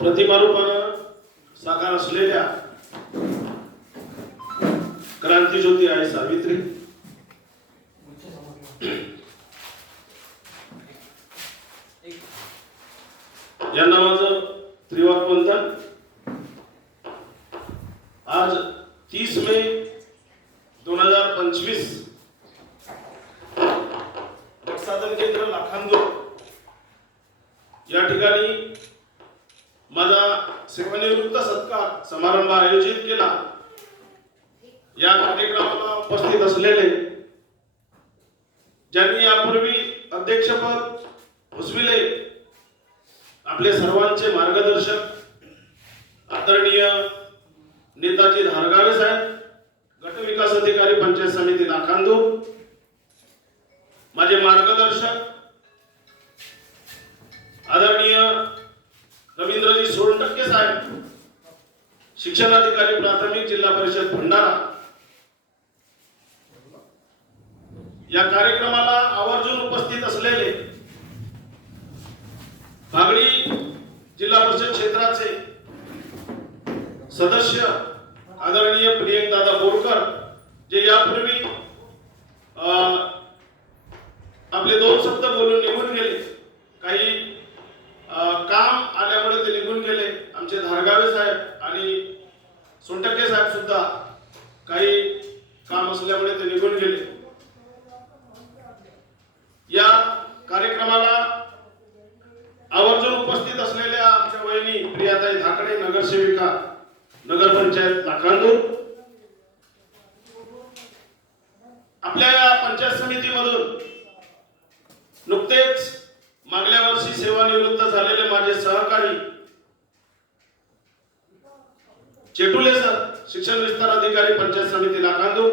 प्रतिमारूपानं साकार असलेल्या क्रांतीज्योती आई सावित्री यांना माझं त्रिवार वंदन. आज 30 मे 2025 साधन केंद्र लाखांदूर या ठिकाणी माझा सेवानिवृत्त सत्कार समारंभ आयोजित केला. या कार्यक्रमाला उपस्थित असलेले ज्यांनी यापूर्वी अध्यक्षपद भूषविले आपले सर्वांचे मार्गदर्शक आदरणीय नेताजी धारगावे साहेब, गट विकास अधिकारी पंचायत समिती लाखांदूर, माझे मार्गदर्शक आदरणीय रवींद्रजी सोनटक्के साहेब, शिक्षणाधिकारी प्राथमिक जिल्हा परिषद भंडारा, या कार्यक्रमाला आवर्जून उपस्थित असलेले भागडी जिल्हा परिषद क्षेत्राचे सदस्य आदरणीय प्रियंक दादा बोरकर, जे यापूर्वी आपले 2 शब्द बोलून निघून गेले, काही काम आल्यामुळे ते निघून गेले. आमचे धारगावे साहेब आणि सोनटक्के साहेब सुद्धा काही काम असल्यामुळे ते निघून गेले. या कार्यक्रमाला आवर्जून उपस्थित असलेल्या आमच्या वहिनी प्रियाताई धाकडे, नगरसेविका नगरपंचायत लाखांदूर, आपल्या या पंचायत समितीमधून नुकतेच मागल्या वर्षी सेवानिवृत्त झालेले माझे सहकारी चेटुले सर, शिक्षण विस्तार अधिकारी पंचायत समिती लाखांदूर,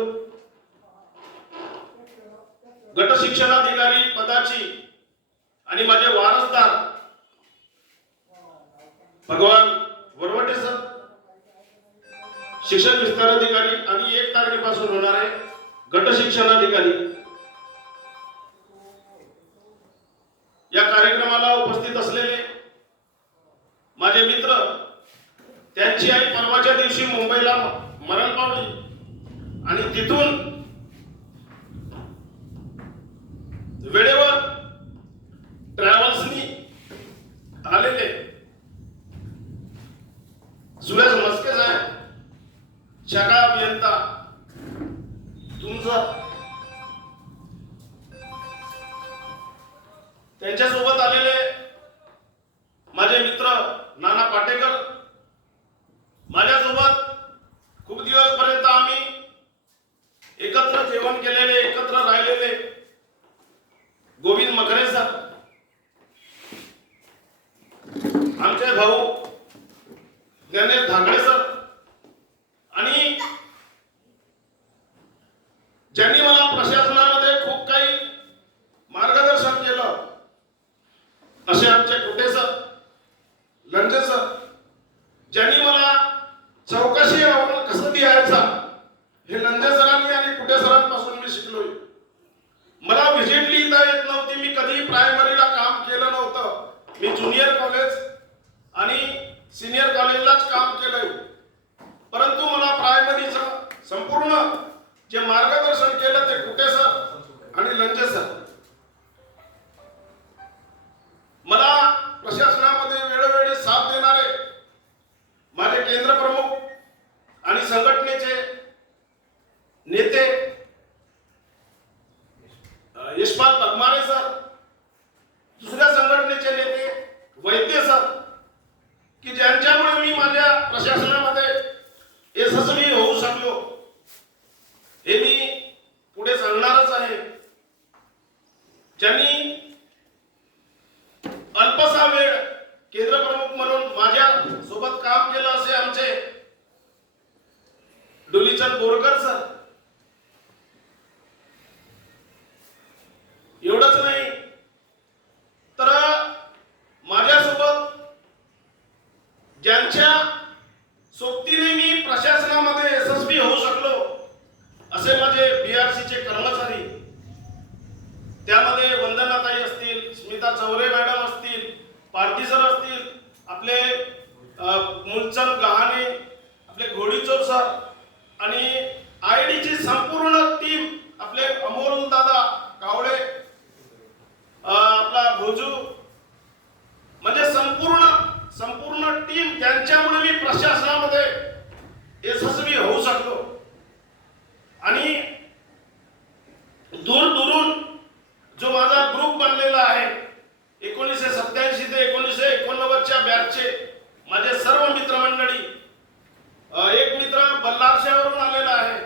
गट शिक्षणाधिकारी पदाची आणि माझे वारसदार भगवान वरवटे सर, शिक्षण विस्तार अधिकारी आणि 1 तारखेपासून होणारे गट शिक्षणाधिकारी, या कार्यक्रमाला उपस्थित असलेले माझे मित्र, त्यांची आई परवाच्या दिवशी मुंबईला मरण पावली आणि तिथून वेळेवर ट्रॅव्हल्सनी आलेले सुरेश मस्के साहेब, शाखा अभियंता, तुमचं त्यांच्यासोबत आलेले माझे मित्र नाना पाटेकर, माझ्यासोबत खूप दिवसपर्यंत आम्ही एकत्र जेवण केलेले, एकत्र राहिलेले गोविंद मखरे सर, आमचे भाऊ ज्ञानेश धाकडे सर, आणि ज्यांनी मला प्रशासनामध्ये खूप काही मार्गदर्शन केलं असे आमचे कुटे सर, लंजे सर, ज्यांनी मला चौकशी अहवाल कसं द्यायचा हे लंजे सरांनी आणि कुटे सरांपासून मी शिकलोय. मला व्हिजिट लिहिता येत नव्हती, मी कधी प्रायमरीला काम केलं नव्हतं, मी ज्युनियर कॉलेज आणि सिनियर कॉलेजलाच काम केलंय, परंतु मला प्रायमरीचं संपूर्ण जे मार्गदर्शन केलं ते कुटे सर आणि लंजे सर. मला प्रशासनामध्ये वेळोवेळी साथ देणारे माझे केंद्र प्रमुख आणि संघटनेचे नेते यशपाल पगमारे सर, दुसऱ्या संघटनेचे नेते वैद्य सर, की ज्यांच्यामुळे मी माझ्या प्रशासनामध्ये यशस्वी होऊ शकलो, हे मी पुढे सांगणारच आहे. ज्यांनी अल्पसा वेळ केंद्र प्रमुख म्हणून माझ्या सोबत काम केलं असे आमचे डुलीचंद बोरकर सर. एवढंच नाही तर माझ्यासोबत ज्यांच्या सोबतीने मी प्रशासनामध्ये यशस्वी होऊ शकलो असे माझे बीआरसीचे कर्मचारी, त्यामध्ये वंदनाताई असतील, स्मिता चौरे मॅडम असतील, पारधी सर असतील, आपले मूलचंद गहाणे, आपले घोडीचोर सर आणि आयडीची संपूर्ण टीम, आपले अमोल दादा कावळे, आपला भोजू, म्हणजे संपूर्ण टीम ज्यांच्यामुळे मी प्रशासनामध्ये यशस्वी होऊ शकलो. आणि दूर दूरून जो माझा ग्रुप बनलेला आहे 1987 ते 1989च्या बॅचचे माझे सर्व मित्रमंडळी, एक मित्र बल्लारशावरून आलेला आहे,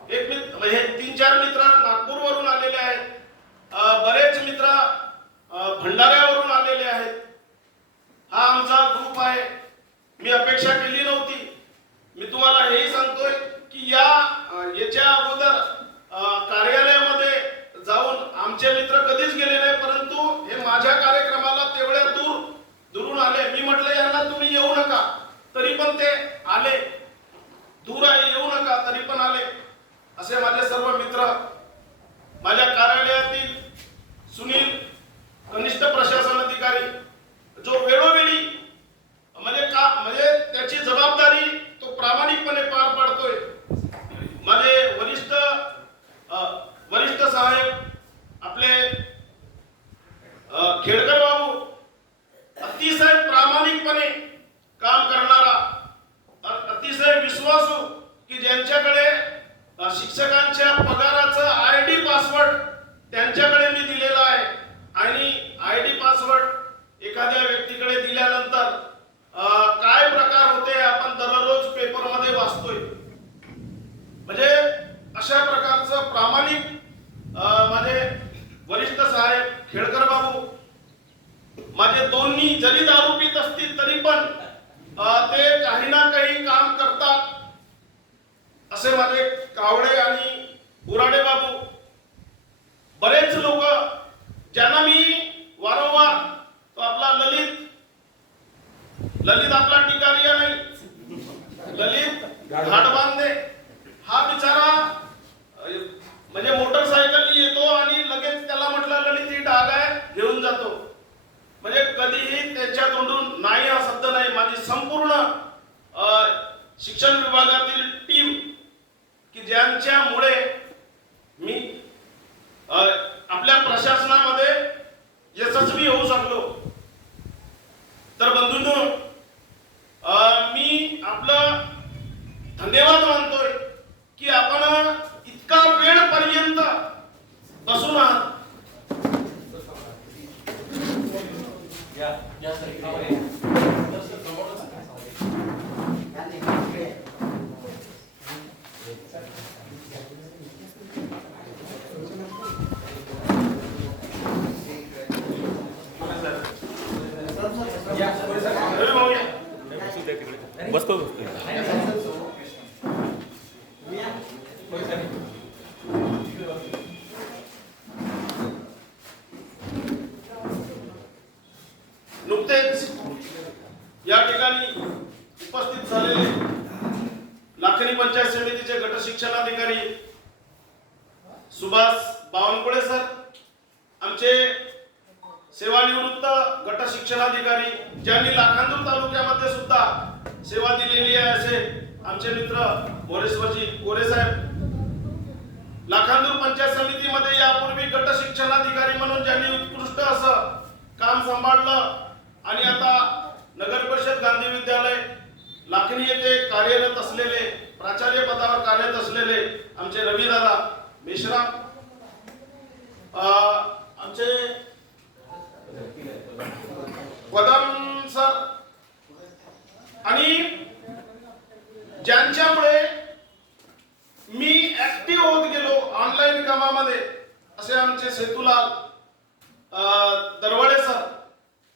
एक मित्र, हे 3-4 मित्र नागपूरवरून आलेले आहेत, बरेच मित्र भंडाऱ्यावरून आलेले आहेत. हा आमचा ग्रुप आहे. मी अपेक्षा केली नव्हती. मी तुम्हाला हेही सांगतोय की याच्या अगोदर कार्यालयामध्ये जाऊन आमचे मित्र कधीच गेले नाही, परंतु हे माझ्या कार्यक्रमाला तेवढ्या दुरून आले. मी म्हटलं यांना तुम्ही येऊ नका, तरी पण ते आले. दूर आहे, येऊ नका, तरी पण आले. असे माझे सर्व मित्र, माझ्या कार्यालयातील सुनील, कनिष्ठ प्रशासन अधिकारी, जो वेळोवेळी म्हणजे त्याची जबाबदारी तो प्रामाणिकपणे पार पाडतोय. माझे वरिष्ठ साहेब आपले खेडकर बाबू, अतिशय प्रामाणिकपणे काम करणारा, अतिशय विश्वासू, की ज्यांच्याकडे शिक्षकांच्या पगाराचं आयडी पासवर्ड त्यांच्याकडे मी दिलेला आहे. आणि आयडी पासवर्ड एखाद्या व्यक्तीकडे दिल्यानंतर काय प्रकार होते आपण दररोज पेपरमध्ये वाचतोय. म्हणजे अशा प्रकारचं प्रामाणिक माझे वरिष्ठ साहेब खेडकर बाबू, माझे दोन्ही जरी दारू पीत असतील तरी पण ते काही ना काही काम करतात. असे माझे कावळे आणि बुराडे बाबू, बरेच लोक ज्यांना मी वारंवार, तो आपला ललित आपला टिकारिया नाही, ललित घाटबांधे, हा बिचारा म्हणजे मोटरसायकल येतो आणि लगेच त्याला म्हटलं ललित ही डाग आहे, घेऊन जातो. म्हणजे कधीही त्याच्या तोंडून नाही हा शब्द नाही. माझी संपूर्ण शिक्षण विभागातील टीम, की ज्यांच्यामुळे मी आपल्या प्रशासनामध्ये यशस्वी होऊ शकलो. तर बंधूंनो, मी आपलं धन्यवाद मानतोय की आपण इतका वेळपर्यंत बसून आहात. बसतो नुकतेच या ठिकाणी उपस्थित झालेले लाखनी पंचायत समितीचे गट शिक्षणाधिकारी सुभाष बावनकुळे सर, आमचे सेवानिवृत्त गट शिक्षणाधिकारी ज्यांनी लाखांदूर तालुक्यामध्ये सुद्धा सेवा दिलेली आहे, असे आमचे मित्र मोरेश्वरजी कोरे साहेब, लाखांदूर पंचायत समितीमध्ये यापूर्वी गट शिक्षणाधिकारी म्हणून ज्यांनी उत्कृष्ट असं काम सांभाळलं आणि आता नगर परिषद गांधी विद्यालय लाखनी येथे कार्यरत असलेले, प्राचार्य पदावर कार्यरत असलेले आमचे रविदादा मेश्राम, आमचे पदम सर, आणि ज्यांच्यामुळे मी ऍक्टिव्ह होत गेलो ऑनलाईन कामामध्ये, असे आमचे सेतुलाल दरवाडे सर.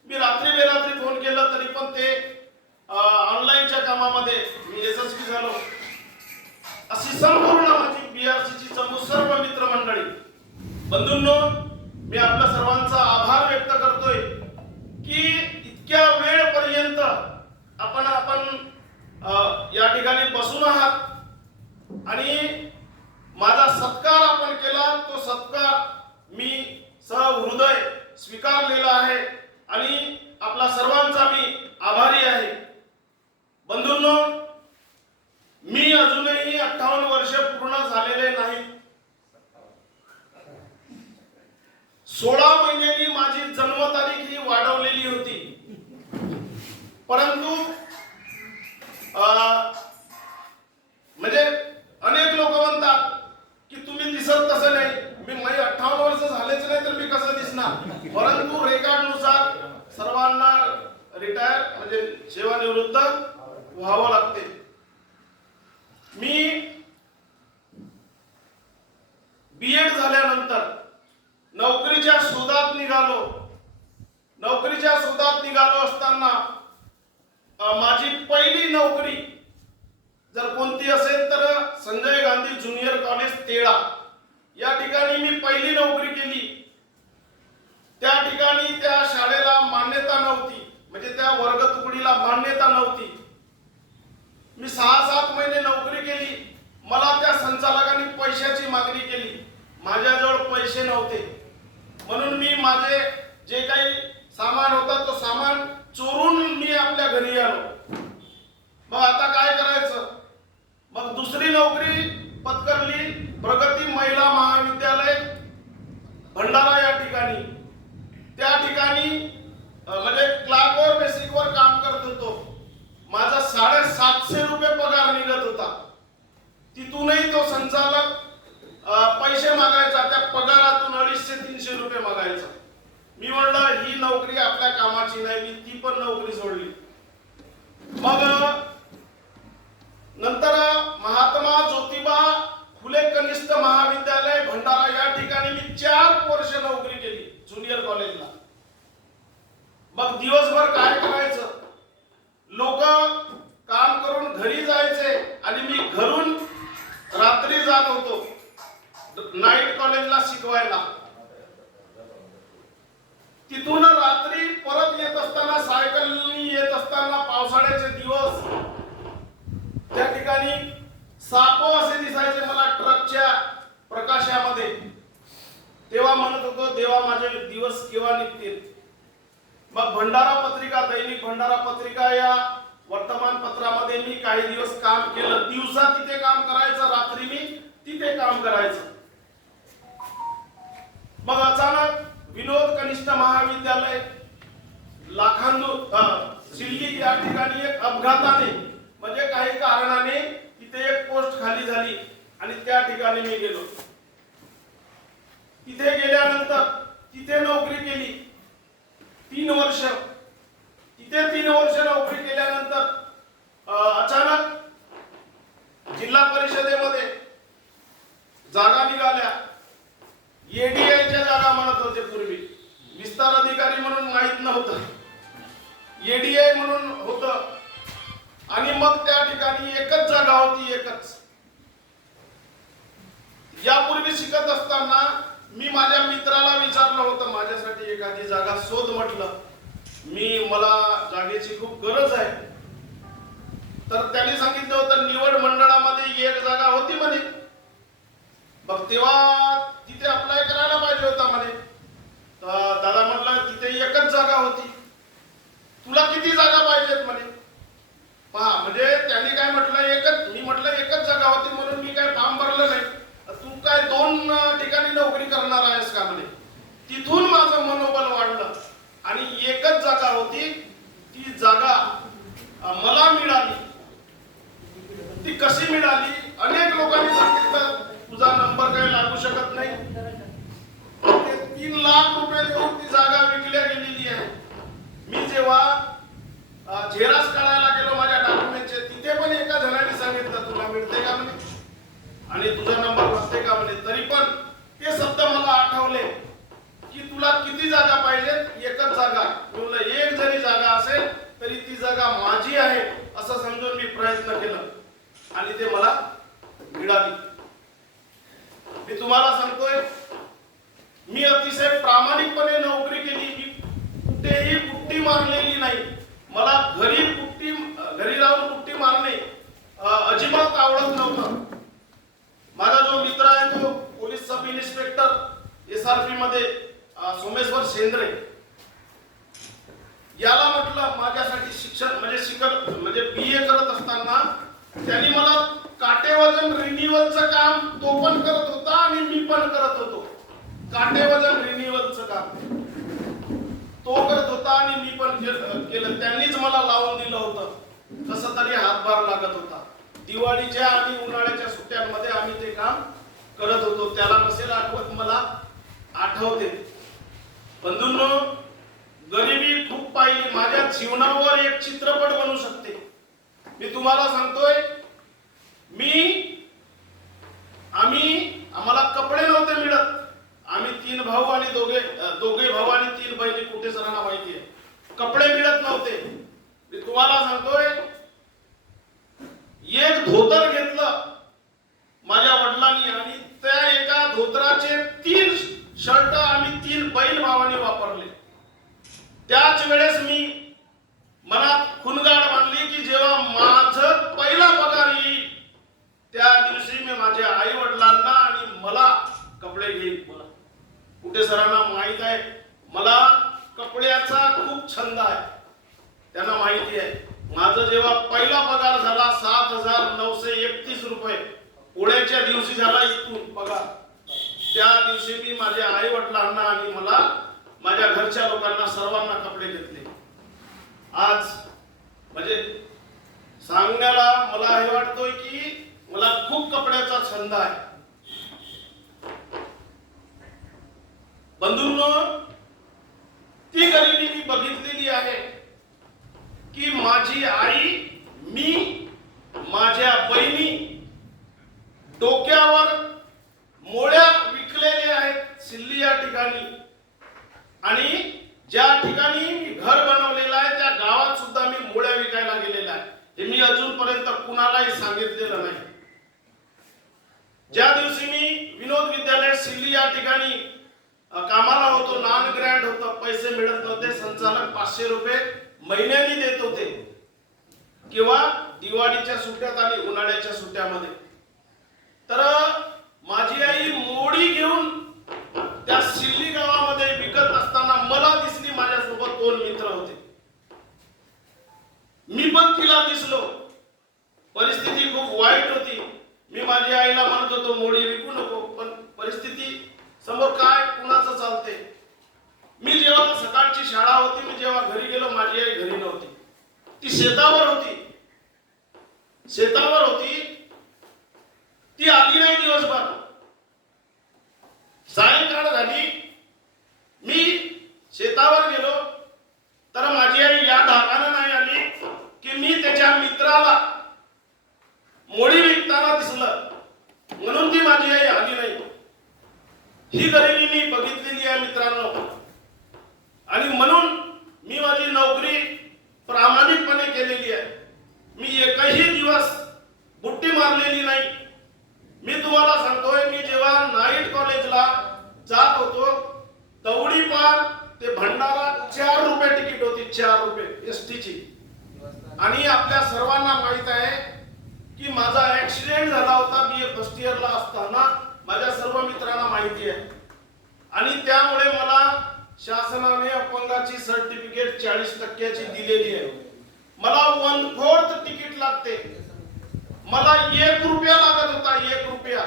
मी रात्री बेरात्री फोन केला तरी पण ते ऑनलाईनच्या कामामध्ये मी यशस्वी झालो. अशी संपूर्ण माझी बीआरसीची सर्व मित्रमंडळी, बंधूंनो, मी आपल्या सर्वांचा आभार व्यक्त करतोय की इतक्या वेळपर्यंत आपण या ठिकाणी बसून आहात आणि माझा सत्कार आपण केला. तो सत्कार मी सहृदय स्वीकारलेला आहे आणि आपला सर्वांचा मी आभारी आहे. परंतु म्हणजे अनेक लोक म्हणतात की तुम्ही दिसत तसं नाही. मी 58 वर्ष झालेच नाही तर मी कसं दिसणार. परंतु रेकॉर्डनुसार सर्वांना रिटायर म्हणजे सेवानिवृत्त व्हावं लागते. मी बीएड झाल्यानंतर नोकरीच्या शोधात निघालो असताना माझी पहिली नोकरी जर कोणती असेल तर संजय गांधी ज्युनियर कॉलेज तेळा या ठिकाणी मी पहिली नोकरी केली. त्या ठिकाणी त्या शाळेला मान्यता नव्हती, म्हणजे त्या वर्ग तुकडीला मान्यता नव्हती. मी 6-7 महिने नोकरी केली. मला त्या संचालकांनी पैशाची मागणी केली. माझ्याजवळ पैसे नव्हते, म्हणून मी माझे जे काही सामान होता तो सामान चोरून मी आपल्या घरी आलो. मग आता काय करायचं. मग दुसरी नोकरी पत्करली प्रगती महिला महाविद्यालय भंडारा या ठिकाणी. त्या ठिकाणी म्हणजे क्लार्कवर बेसिकवर काम करत होतो. माझा 750 रुपये पगार निघत होता. तिथूनही तो संचालक पैसे मागायचा. त्या पगारातून 250-300 रुपये मागायचा. मी म्हणलं ही नोकरी आपल्या कामाची नाही. मी ती पण नोकरी सोडली. मग नंतर महात्मा ज्योतिबा फुले कनिष्ठ महाविद्यालय भंडारा या ठिकाणी मी 4 वर्ष नोकरी केली ज्युनियर कॉलेजला. मग दिवसभर काय करायचं. लोक काम करून घरी जायचे आणि मी घरून रात्री जात होतो नाईट कॉलेजला शिकवायला. तिथून रात्री परत येत असताना सायकलनी येत असताना पावसाळ्याचे दिवस त्या ठिकाणी साप असे दिसायचे मला ट्रकच्या प्रकाशामध्ये. तेव्हा म्हणत होतो देवा माझे दिवस केव्हा निघतील. मग भंडारा पत्रिका दैनिक भंडारा पत्रिका या वर्तमानपत्रामध्ये मी काही दिवस काम केलं. दिवसा तिथे काम करायचं, रात्री मी तिथे काम करायचं. मग अचानक विनोद कनिष्ठ महाविद्यालय शिल्ली या ठिकाणी एक अपघाताने म्हणजे काही कारणाने तिथे एक पोस्ट खाली झाली आणि त्या ठिकाणी मी गेलो. तिथे गेल्यानंतर तिथे नोकरी केली 3 वर्ष. तिथे 3 वर्ष नोकरी केल्यानंतर अचानक जिल्हा परिषदेमध्ये जागा निघाल्या. एडीआयच्या जागा म्हणत होते पूर्वी. विस्तार अधिकारी म्हणून माहित नव्हतं, एडीआय म्हणून होतं. आणि मग त्या ठिकाणी एकच जागा होती, एकच. यापूर्वी शिकत असताना मी माझ्या मित्राला विचारलं होतं माझ्यासाठी एखादी जागा शोध म्हटलं. मला जागेची खूप गरज आहे. तर त्यांनी सांगितलं होतं निवड मंडळामध्ये एक जागा होती म्हणे. मग तेव्हा तिथे अप्लाय करायला पाहिजे होता म्हणे. तर दादा म्हटलं तिथे एकच जागा होती, तुला किती जागा पाहिजेत म्हणे. पहा म्हणजे त्यांनी काय म्हटलं एकच. मी म्हटलं एकच जागा होती म्हणून मी काय फॉर्म भरलं नाही. तू काय 2 ठिकाणी नोकरी करणार आहेस का म्हणे. तिथून माझं मनोबल वाढलं आणि एकच जागा होती. ती जागा मला मिळाली. ती कशी मिळाली. अनेक लोकांनी सांगितलं तुझा नंबर काही लागू शकत नाही. 3 लाख रुपये देऊन ती जागा विकल्या गेलेली आहे. मी जेव्हा झेरास काढायला गेलो माझ्या डॉक्युमेंटचे तिथे पण एका जणाने सांगितलं तुला मिळते का म्हणे आणि तुझा नंबर बसते का म्हणे. तरी पण ते शब्द मला आठवले की तुला किती जागा पाहिजेत. एकच जागा. तुला एक जरी जागा असेल तरी ती जागा माझी आहे असं समजून मी प्रयत्न केला आणि ते मला मिळाली. मी तुम्हाला सांगतोय मी अतिशय प्रामाणिकपणे नोकरी केली. मी कुठेही पुट्टी मारलेली नाही. मला घरी राहून पुट्टी मारणे अजिबात आवडत नव्हतं. माझा जो मित्र आहे तो पोलीस सब इन्स्पेक्टर SRP मध्ये सोमेश्वर शेंद्रे. याला म्हटलं माझ्यासाठी शिक्षण म्हणजे BA करत असताना त्यांनी मला काटेवजन रिन्युअलचं काम तो पण करत होता आणि मी पण करत होतो. काटेवजन रिन्युअलचं काम तो करत होता आणि मी पण पण केलं, त्यांनीच मला लावून दिलं होतं. कसं तरी हातभार लागत होता. दिवाळीच्या आणि उन्हाळ्याच्या सुट्ट्यांमध्ये आम्ही ते काम करत होतो. त्याला नसेल आठवत, मला आठवते. बंधूंनो, गरिबी खूप पाहिली. माझ्या जीवनावर एक चित्रपट बनू शकते. मी तुम्हाला सांगतोय, आम्हाला कपडे नव्हते मिळत. आम्ही 3 भाऊ आणि दोघे भाऊ आणि 3 बहिणी. कुठे सरांना माहिती आहे, कपडे मिळत नव्हते. मी तुम्हाला सांगतोय, एक धोतर घेतलं माझ्या वडिलांनी आणि त्या एका धोतराचे 3 शर्ट आम्ही 3 बहीण भावांनी वापरले. त्याच वेळेस मी मनात खुणगाड बांधली की जेव्हा माझं पहिला पगार येईल त्या दिवशी मी माझ्या आई वडिलांना आणि मला कपडे घेईन. मला कुठे सरांना माहित आहे, मला कपड्याचा खूप छंद आहे. त्यांना माहिती आहे. माझा जेव्हा पहिला पगार झाला 7,931 रुपये, पोळ्याच्या दिवशी झाला इथून पगार, त्या दिवशी मी माझ्या आई वडिलांना आणि मला, माझ्या घरच्या लोकांना, सर्वांना कपडे घेतले. आज म्हणजे सांगण्याला मला हे वाटतोय की मला खूप कपड्याचा छंद आहे. बंधूंनो, ती गरिबी मी बघितलेली आहे की माझी आई, मी, माझ्या बहिणी डोक्यावर मोळ्या विकलेल्या आहेत सिल्ली या ठिकाणी. आणि ज्या ठिकाणी मी घर बनवलेलं आहे त्या गावात सुद्धा मी मोळ्या विकायला गेलेला आहे. हे मी अजूनपर्यंत कुणालाही सांगितलेलं नाही. ज्या दिवशी मी विनोद विद्यालय सिल्ली या ठिकाणी कामाला होतो, नॉन ग्रँड होतं, पैसे मिळत नव्हते. संचालक 500 रुपये महिन्यानी देत होते, किंवा दिवाळीच्या सुट्ट्यात आणि उन्हाळ्याच्या सुट्ट्यामध्ये. तर माझी आई मोडी घेऊन त्या सिल्ली गावामध्ये विकत असताना मला दिसली. माझ्यासोबत 2 मित्र होते. मी पण तिला दिसलो. परिस्थिती खूप वाईट होती. मी माझ्या आईला म्हणत होतो मोडी विकू नको, पण परिस्थिती समोर काय कुणाचं चालते. मी जेव्हा सकाळची शाळा होती, मी जेव्हा घरी गेलो, माझी आई घरी नव्हती. ती शेतावर होती. ती आली नाही दिवसभर. सायंकाळ झाली, मी शेतावर गेलो, तर माझी आई या धाकानं नाही आली की मी त्याच्या मित्राला मोडी विकताना दिसलं म्हणून ती माझी आई आली नाही. ही गरिबी मी बघितलेली आहे मित्रांनो. आणि म्हणून मी माझी नोकरी प्रामाणिकपणे केलेली आहे. मी एकही दिवस बुट्टी मारलेली नाही. मी तुम्हाला सांगतोय, मी जेव्हा नाईट कॉलेजला जात होतो, दौडीपार ते भंडारा 4 रुपये तिकीट होती. 4 रुपये एसटीची. आणि आपल्या सर्वांना माहित आहे की माझा ऍक्सिडेंट झाला होता BA फर्स्ट इयरला असताना. माझ्या सर्व मित्रांना माहिती आहे. आणि त्यामुळे मला शासनाने अपंगाची सर्टिफिकेट 40% दिलेली आहे. मला 1/4 तिकीट लागते. मला 1 रुपया लागत होता. 1 रुपया.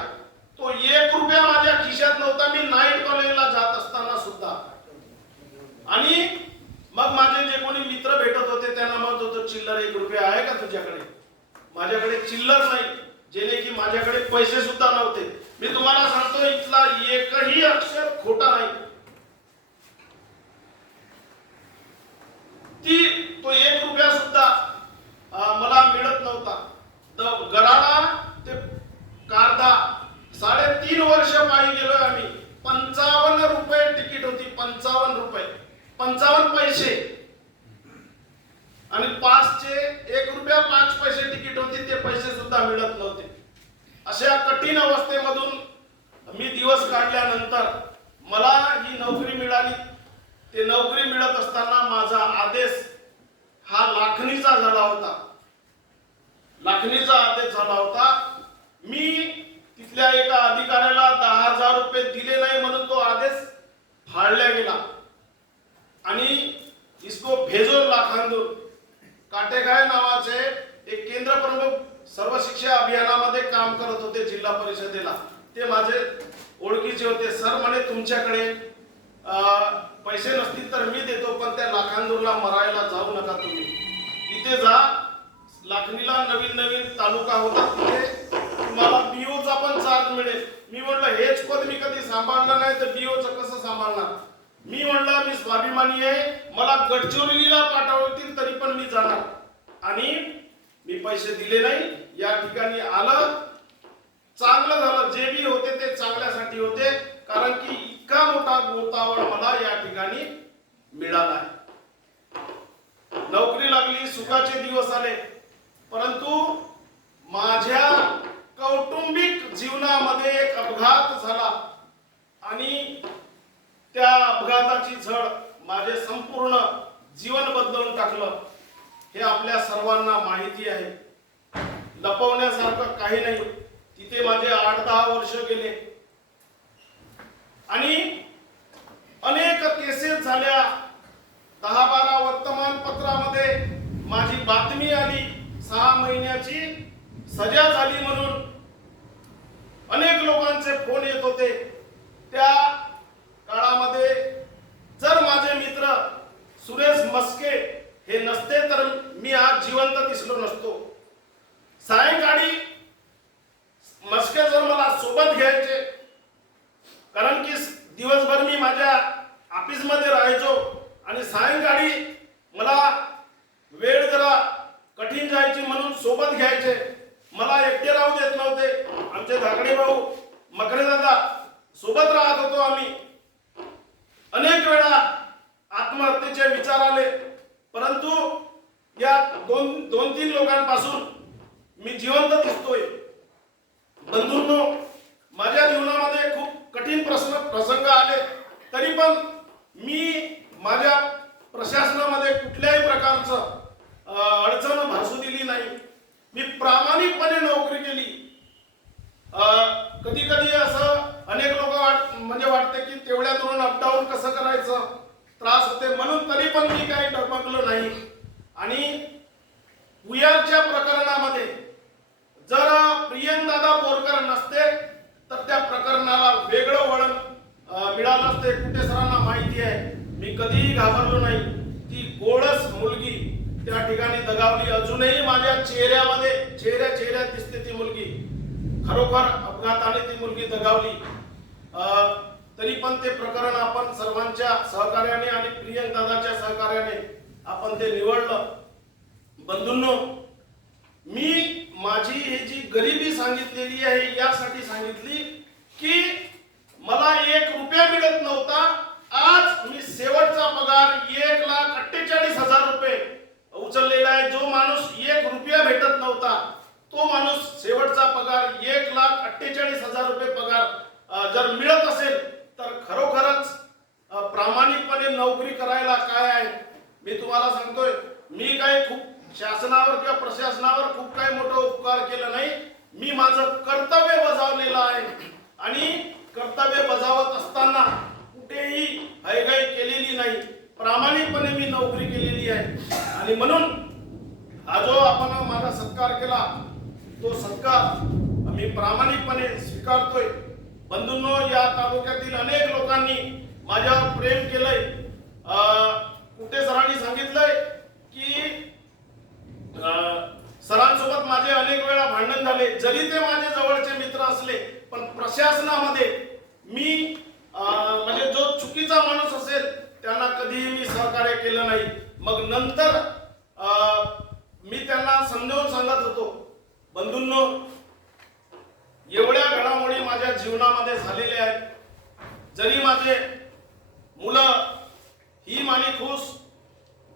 तो 1 रुपया माझ्या खिशात नव्हता. मी नाईट कॉलेजला जात असताना सुद्धा. आणि मग माझे जे कोणी मित्र भेटत होते त्यांना म्हणत होतो, चिल्लर 1 रुपया आहे का तुझ्याकडे? माझ्याकडे चिल्लर नाही, जेणे की माझ्याकडे पैसे सुद्धा नव्हते. मी तुम्हाला सांगतो, इथला एकही अक्षर खोटा नाही. तो 1 रुपया सुद्धा मला मिळत नव्हता. गराडा ते कारदा 3.5 वर्ष पायी गेलोय आम्ही. 55 रुपये तिकीट होती. 55 रुपये 55 पैसे. आणि 5चे 1 रुपया 5 पैसे तिकीट होती. ते पैसे सुद्धा मिळत नव्हते. अशा कठीण अवस्थेमधून मी दिवस काढल्यानंतर मला ही नोकरी मिळाली. ते नोकरी मिळत असताना माझा आदेश हा लाखणीचा झाला होता. लाखणीचा आदेश झाला होता. मी तिथल्या एका अधिकाऱ्याला 10,000 रुपये दिले नाही म्हणून तो आदेश फाडला गेला. आणि इसको भेजो लाखांदूर काटेगाय नावाचे एक केंद्र प्रमुख सर्व शिक्षा अभियानामध्ये काम करत होते जिल्हा परिषदेला. ते माझे ओळखीचे होते. सर म्हणे तुमच्याकडे पैसे नसतील तर मी देतो, पण त्या लाखांदूरला मरायला जाऊ नका तुम्ही. इथे जा, लाखणीला नवीन नवीन तालुका होता, तिथे तुम्हाला बीओचा पण चार्ज मिळेल. मी म्हटलं हेच पद मी कधी सांभाळलं नाही तर बीओचं कसं सांभाळणार. मी म्हटलं मी स्वाभिमानी आहे, मला गडचिरोलीला पाठवतील तरी पण मी जाणार. आणि मी पैसे दिले नाही. या ठिकाणी आलं, चांगलं झालं. जे बी होते ते चांगल्यासाठी होते, कारण की इतका मोठा गोतावळ मला या ठिकाणी मिळाला आहे. नोकरी लागली, सुखाचे दिवस आले, परंतु माझ्या कौटुंबिक जीवनामध्ये एक अपघात झाला आणि त्या अपघाताची झळ माझे संपूर्ण जीवन बदलून टाकलं. हे आपल्या सर्वांना माहिती आहे. लपवण्यासारखं काही नाही. तिथे माझे 8-10 वर्ष गेले आणि अनेक केसेस झाल्या. 10-12 वर्तमानपत्रामध्ये माझी बातमी आली. 6 महिन्याची सजा झाली म्हणून अनेक लोकांचे फोन येत होते. त्या काळामध्ये जर माझे मित्र सुरेश मस्के हे नसते तर मी आज जिवंत दिसलो नसतो. सायंकाळी मस्के जर मला सोबत घ्यायचे, कारण की दिवसभर मी माझ्या ऑफिसमध्ये राहायचो आणि सायंकाळी मला वेळ जरा कठीण जायची म्हणून सोबत घ्यायचे. मला एकटे राहू देत नव्हते. आमचे धाकडे भाऊ, मकरे दादा सोबत राहत होतो आम्ही. अनेक वेळा आत्महत्येचे विचार आले, परंतु या 2-3 लोकांपासून मी जिवंत दिसतोय. बंधूंनो, माझ्या जीवनामध्ये खूप कठीण प्रसंग आले, तरी पण मी माझ्या प्रशासनामध्ये कुठल्याही प्रकारचं अडचण भासू दिली नाही. मी प्रामाणिकपणे नोकरी केली. कधी कधी असं अनेक लोक वाटते की तेवढ्या दूरून अपडाऊन कसं करायचं, त्रास होते म्हणून, तरी पण मी काही डगमगलो नाही. आणि भुयारच्या प्रकरणामध्ये जर प्रियंकादा बोरकर नसते तर त्या प्रकरणाला वेगळं वळण मिळालं असते. कुठे सरांना माहिती आहे, मी कधीही घाबरलो नाही. ती गोळस मुलगी त्या ठिकाणी दगावली. अजूनही माझ्या चेहऱ्यात दिसते ती मुलगी. खरोखर अपघाताने ती मुलगी दगावली. तरी पण ते प्रकरण आपण सर्वांच्या सहकार्याने आणि प्रियंक दादाच्या सहकार्याने आपण ते निवडलं. बंधूंनो, मी माझी ही जी गरिबी सांगितलेली आहे यासाठी सांगितली की मला 1 रुपया मिळत नव्हता. आज मी शेवटचा पगार 1,48,000 रुपये उचललेला आहे. जो माणूस 1 रुपया भेटत नव्हता तो माणूस शेवटचा पगार 1,48,000 रुपये पगार जर मिळत असेल तर खरोखरच प्रामाणिकपणे नोकरी करायला काय आहे. मी तुम्हाला सांगतोय, मी काही खूप शासनावर किंवा प्रशासनावर खूप काही मोठं उपकार केलं नाही. मी माझं कर्तव्य बजावलेलं आहे आणि कर्तव्य बजावत असताना कुठेही हयगय केलेली नाही. प्रामाणिकपणे मी नोकरी केलेली आहे. आणि म्हणून हा जो आपण माझा सत्कार केला तो सत्कार मी प्रामाणिकपणे स्वीकारतोय. बंधूंनो, या तालुक्यातील अनेक लोकांनी माझ्यावर प्रेम केलंय. कुठे सरांनी सांगितलंय की सरांसोबत माझे अनेक वेळा भांडण झाले, जरी ते माझे जवळचे मित्र असले, पण प्रशासनामध्ये मी म्हणजे जो चुकीचा माणूस असेल त्यांना कधीही मी सहकार्य केलं नाही. मग नंतर मी त्यांना समजावून सांगत होतो. बंधूंनो, एवढ्या घडामोडी माझ्या जीवनामध्ये झालेल्या आहेत. जरी माझे मुलं ही माली खुश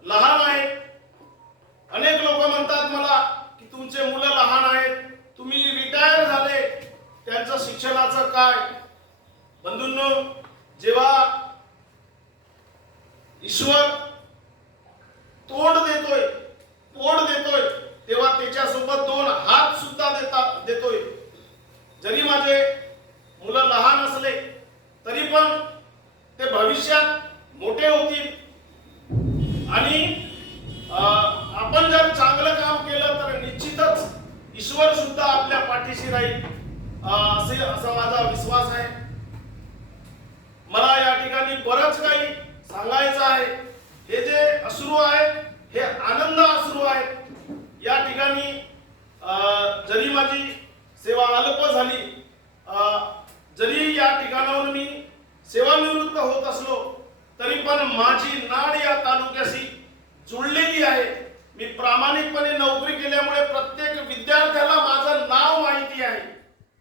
लहान आहेत. अनेक लोक म्हणतात मला की तुमचे मुलं लहान आहेत, तुम्ही रिटायर झाले, त्यांचं शिक्षणाचं काय. बंधूंनो, जेव्हा ईश्वर तोड देतोय तेव्हा त्याच्यासोबत 2 हात सुद्धा देतोय. जरी माझे मुलं लहान असले तरी पण ते भविष्यात मोठे होतील आणि आपण जर चांगलं काम केलं तर निश्चितच ईश्वर सुद्धा आपल्या पाठीशी राहील, असा माझा विश्वास आहे. मला या ठिकाणी बरंच काही सांगायचं आहे. हे जे अश्रू आहेत हे आनंद अश्रू आहेत. या ठिकाणी जरी माझी सेवा अल्प झाली, जरी या ठिकाणावर मी सेवानिवृत्त होत असलो तरी पण माझी नाड या तालुक्याशी जुळलेली आहे. मी प्रामाणिकपणे नोकरी केल्यामुळे प्रत्येक विद्यार्थ्याला माझं नाव माहिती आहे.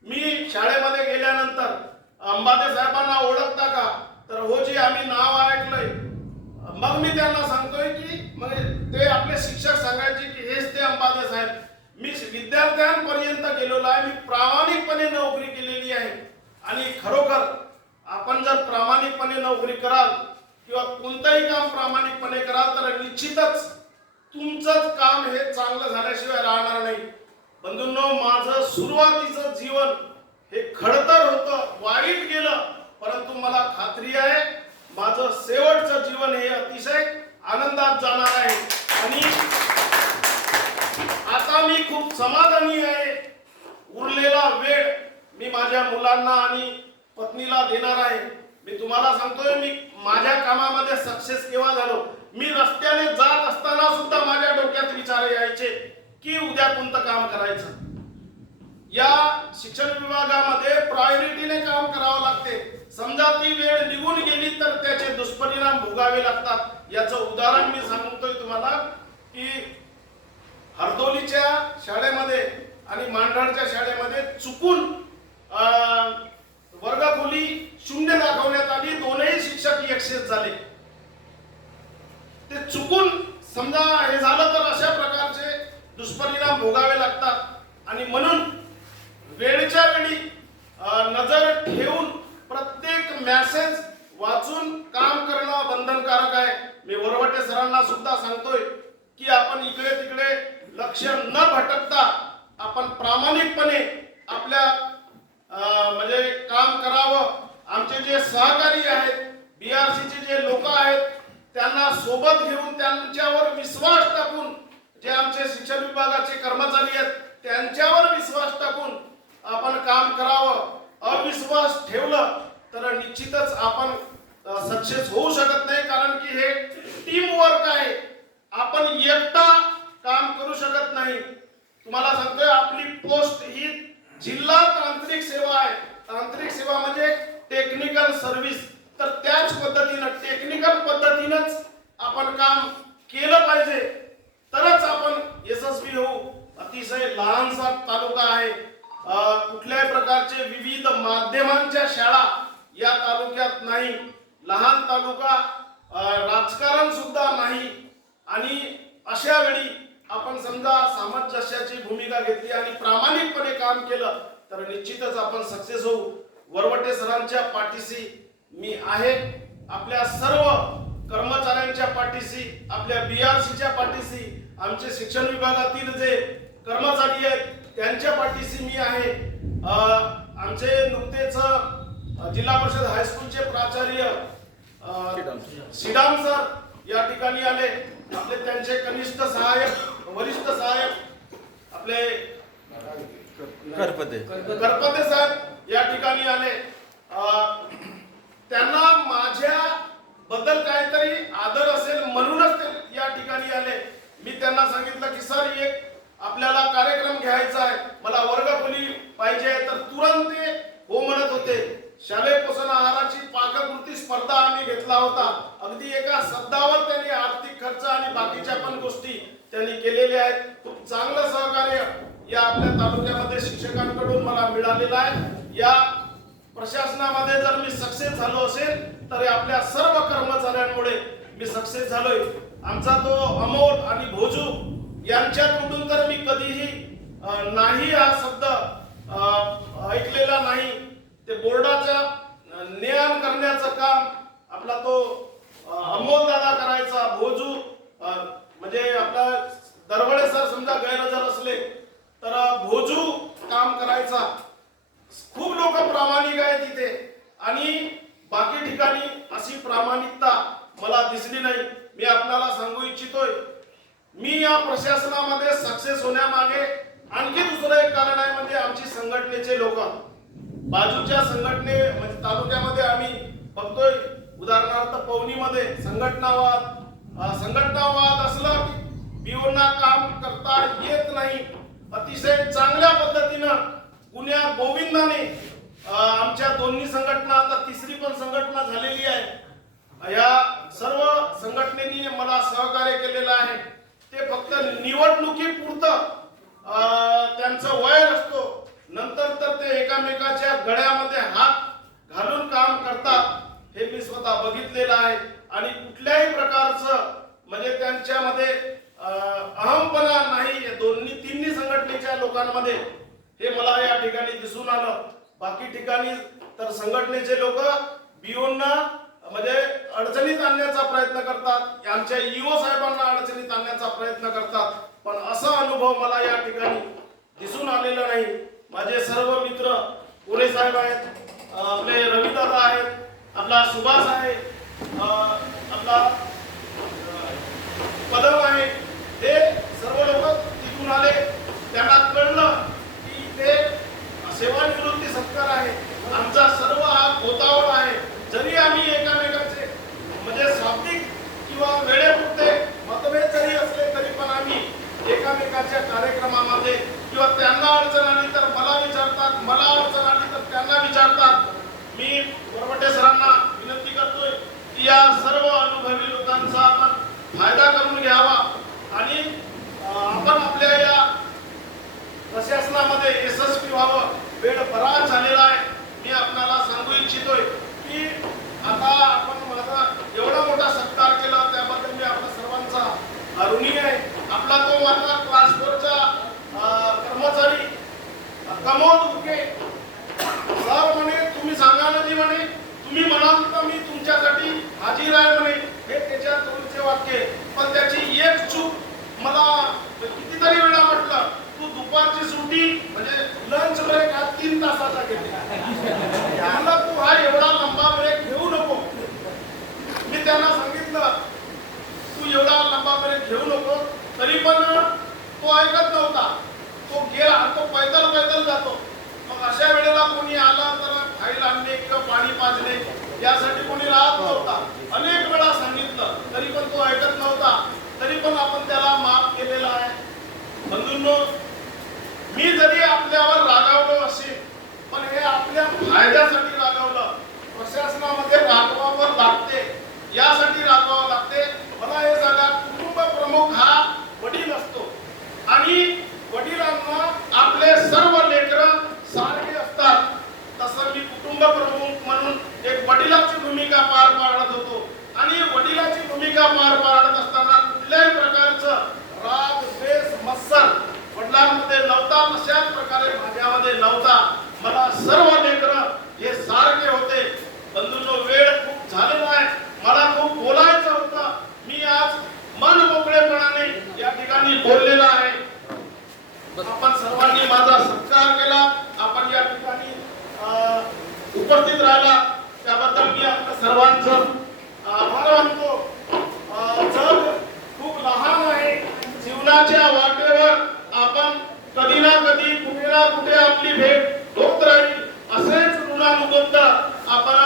मी शाळेमध्ये गेल्यानंतर अंबाते साहेबांना ओळखता का, तर हो जी आम्ही नाव ऐकलंय. मग मी त्यांना सांगतोय की मग ते आपले शिक्षक सांगायचे की हेच ते अंबाते साहेब. मी विद्यार्थ्यांपर्यंत गेलेलो आहे. मी प्रामाणिकपणे नोकरी केलेली आहे. आणि खरोखर आपण जर प्रामाणिकपणे नोकरी कराल किंवा कोणतंही काम प्रामाणिकपणे कराल तर निश्चितच तुमचंच काम हे चांगलं झाल्याशिवाय राहणार नाही. बंधूंनो, माझं सुरुवातीचं जीवन हे खडतर होतं, वाईट गेलं, परंतु मला खात्री आहे माझं शेवटचं जीवन हे अतिशय आनंदात जाणार आहे. आणि आता मी खूप समाधानी आहे. उरलेला वेळ मी माझ्या मुलांना आणि पत्नीला देणार आहे. मी तुम्हाला सांगतोय, मी माझ्या कामामध्ये सक्सेस केव्हा झालो, मी रस्त्याने जात असताना सुद्धा माझ्या डोक्यात विचार यायचे की उद्या कोणतं काम करायचं. या शिक्षण विभागामध्ये प्रायोरिटीने काम करावं लागते. समजा ती वेळ निघून गेली तर त्याचे दुष्परिणाम भोगावे लागतात. याचं उदाहरण मी सांगतोय तुम्हाला की हरदोलीच्या शाळेमध्ये आणि मांढरच्या शाळेमध्ये चुकून वर्गखोली शून्य दाखवण्यात आली. दोनही शिक्षक एकशेच झाले. ते चुकून समजा हे झालं तर अशा प्रकारचे दुष्परिणाम भोगावे लागतात. आणि म्हणून वेळच्या वेळी नजर ठेवून प्रत्येक मेसेज वाचून काम करणं बंधनकारक आहे. मी वरवटे सरांना सुद्धा सांगतोय की आपण इकडे तिकडे लक्ष न भटकता आपण प्रामाणिकपणे आपल्या म्हणजे काम करावं. आमचे जे सहकारी आहेत, बीआरसीचे जे लोक आहेत, त्यांना सोबत घेऊन त्यांच्यावर विश्वास टाकून, जे आमचे शिक्षण विभागाचे कर्मचारी आहेत त्यांच्यावर विश्वास टाकून आपण काम करावं. अविश्वास ठेवलं तर निश्चितच आपण सक्सेस होऊ शकत नाही. कारण की हे टीम वर्क आहे. आपण एकटा काम करू शकत नाही. तुम्हाला सांगतोय, आपली पोस्ट ही जिल्हा तांत्रिक सेवा आहे. तांत्रिक सेवा म्हणजे टेक्निकल सर्व्हिस. तर त्याच पद्धतीनं टेक्निकल पद्धतीनंच आपण काम केलं पाहिजे, तरच आपण यशस्वी होऊ. अतिशय लहानसा तालुका आहे. कुठल्याही प्रकारचे विविध माध्यमांच्या शाळा या तालुक्यात नाही. लहान तालुका, राजकारण सुद्धा नाही. आणि अशा वेळी आपण समजा सामंजस्याची भूमिका घेतली आणि प्रामाणिकपणे काम केलं तर निश्चितच आपण सक्सेस होऊ. वरवटे सरांच्या पाठीशी मी आहे. आपल्या सर्व कर्मचाऱ्यांच्या पाठीशी, आपल्या बीआरसीच्या पाठीशी, आमचे शिक्षण विभागातील जे कर्मचारी आहेत त्यांच्या पाठीशी मी आहे. आमचे नुकतेच जिल्हा परिषद हायस्कूलचे प्राचार्य श्रीराम सर या ठिकाणी आले. आपले त्यांचे कनिष्ठ सहाय्यक, वरिष्ठ सहाय्यक आपले करपते साहेब या ठिकाणी आले. त्यांना माझ्या बद्दल काहीतरी आदर असेल म्हणूनच ते या ठिकाणी आले. मी त्यांना सांगितलं की सर, एक आपल्याला कार्यक्रम घ्यायचा आहे, मला वर्गखोली पाहिजे, तर तुरंत ते हो म्हणत होते. शालेय पोषण आहाराची पाककृती स्पर्धा आम्ही घेतला होता. अगदी एका शब्दावर त्यांनी आर्थिक खर्च आणि बाकीच्या पण गोष्टी त्यांनी केलेल्या आहेत. खूप चांगलं सहकार्य या आपल्या तालुक्यामध्ये शिक्षकांकडून मला मिळालेलं आहे. या प्रशासनामध्ये जर मी सक्सेस झालो असेल तर आपल्या सर्व कर्मचाऱ्यांमुळे मी सक्सेस झालोय. आमचा तो अमोल आणि भोजू यांच्याकडून तर मी कधीही नाही हा शब्द ऐकलेला नाही. ते बोर्डाच्या ज्ञान करण्याचं काम आपला तो अमोल दादा करायचा. भोजू म्हणजे आपला दरवळे सर समजा गैरहजर असले तर भोजू काम करायचा. खूप लोक प्रामाणिक आहेत तिथे आणि बाकी ठिकाणी अशी प्रामाणिकता मला दिसली नाही. मी आपल्याला सांगू इच्छितोय, मी या प्रशासनामध्ये सक्सेस होण्यामागे आणखी दुसरं एक कारण आहे, म्हणजे आमची संघटनेचे लोक. बाजूच्या संघटने म्हणजे तालुक्यामध्ये आम्ही बघतोय उदाहरणार्थ पवनीमध्ये संघटनावाद असलं की बिओंना काम करता येत नाही. अतिशय चांगल्या पद्धतीनं पुण्या गोविंदाने आमच्या दोन्ही संघटना, आता तिसरी पण संघटना झालेली आहे, या सर्व संघटनेनी मला सहकार्य केलेलं आहे. ते फक्त निवडणुकीपुरतं त्यांचं वय असतो, नंतर तर ते एकामेकाच्या गळ्यामध्ये हात घालून काम करतात. हे मी स्वतः बघितलेलं आहे. आणि कुठल्याही प्रकारचं म्हणजे त्यांच्यामध्ये अहमपणा नाही तिन्ही संघटनेच्या लोकांमध्ये, हे मला या ठिकाणी दिसून आलं. बाकी ठिकाणी तर संघटनेचे लोक बिओंना म्हणजे अडचणीत आणण्याचा प्रयत्न करतात, आमच्या ईओ साहेबांना अडचणीत आणण्याचा प्रयत्न करतात, पण असा अनुभव मला या ठिकाणी दिसून आलेला नाही. माझे सर्व मित्र कोळे साहेब आहेत, आपले रविदादा आहेत, आपला सुभाष आहे, आपला पदम आहे, हे सर्व लोक तिथून आले. त्यांना कळलं की ते सेवानिवृत्ती सत्कार आहे, आमचा सर्व हा गोतावळ आहे. जरी आम्ही एकामेकाचे म्हणजे शाब्दिक किंवा वेळेपुरते मतभेद जरी असले तरी पण आम्ही एकामेकाच्या कार्यक्रमामध्ये किंवा त्यांना अडचण आली तर मला विचारतात, मला अडचण आली तर त्यांना विचारतात. मी वरवटे सरांना विनंती करतोय की या सर्व अनुभवी लोकांचा आपण फायदा करून घ्यावा आणि आपण आपल्या या प्रशासनामध्ये यशस्वी व्हावं. वेळ बराच झालेला आहे. मी आपल्याला सांगू इच्छितोय की आता आपण माझा एवढा मोठा सत्कार केला त्याबद्दल मी आपल्या सर्वांचा ऋणी आहे. आपला तो माझा क्लास 4चा कर्मचारी कमोद उके सर म्हणे, तुम्ही सांगा ना जी म्हणे, तुम्ही म्हणाल तर मी तुमच्यासाठी हाजीर आहे म्हणे. हे त्याच्या तोंडचे वाक्य. पण त्याची एक चूक मला कितीतरी वेळा म्हटलं, तू दुपारची सुट्टी म्हणजे लंच ब्रेक हा 3 तासाचा घेते, मला तू हा एवढा लंबा ब्रेक घेऊ नको. मी त्यांना सांगितलं तू एवढा लंबा ब्रेक घेऊ नको, तरी पण तो ऐकत नव्हता. तो गेला, तो पैदल जातो. मग अशा वेळेला कोणी आला तर फाईल आणणे किंवा पाणी पाजणे यासाठी कोणी राहत नव्हता. अनेक वेळा सांगितलं तरी पण तो ऐकत नव्हता. तरी पण आपण त्याला माफ केलेला आहे. बंधूंनो, मी जरी आपल्यावर रागावलो असेल पण हे आपल्या फायद्यासाठी रागावलं. प्रशासनामध्ये रागवावं लागते, यासाठी रागवावं लागते. मला हे सांगा, कुटुंब प्रमुख हा वडील असतो आणि वडिलांना आपले सर्व लेकरं सारखे असतात. तसं मी कुटुंब प्रमुख म्हणून एक वडिलाची भूमिका पार पाडत होतो. आणि वडिलाची भूमिका पार पाडत असताना कुठल्याही प्रकारचं राग, द्वेष, मत्सर वडिलांमध्ये नव्हता, अशाच प्रकारे माझ्यामध्ये नव्हता. मला सर्व लेकरं हे सारखे होते. बंधूंनो, वेळ खूप झालेला आहे, मला खूप बोलायचं होतं. मी आज मन मोकळेपणाने या ठिकाणी बोललेला आहे. आपण सर्वांनी माझा सत्कार केला, आपण या ठिकाणी उपस्थित राहिला, त्याबद्दल मी आपल्या सर्वांचं आभार मानतो. जग खूप लहान आहे. जीवनाच्या वाटेवर आपण कधी ना कधी कुठे ना कुठे आपली भेट होत राहील. असेच ऋणानुबंध आपण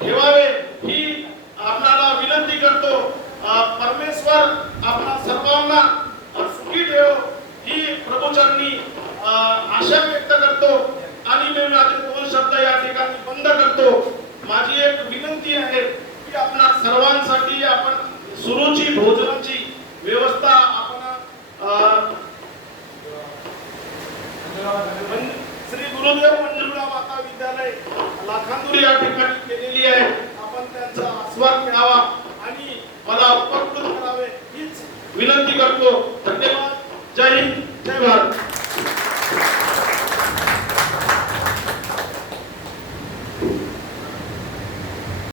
ठेवावे ही आपल्याला विनंती करतो. परमेश्वर आपल्या सर्वांना सुखी ठेव ही प्रभूचरणी आशा व्यक्त करतो. आणि मी माझे 2 शब्द या ठिकाणी बंद करतो. माझी एक विनंती आहे की आपल्या सर्वांसाठी आपण सुरुची भोजनाची व्यवस्था आपण श्री गुरुदेव मंजुळा माता विद्यालय लाखांदूर या ठिकाणी केलेली आहे. आपण त्यांचा आस्वाद घ्यावा आणि मला उपकृत करावे हीच विनंती करतो. धन्यवाद.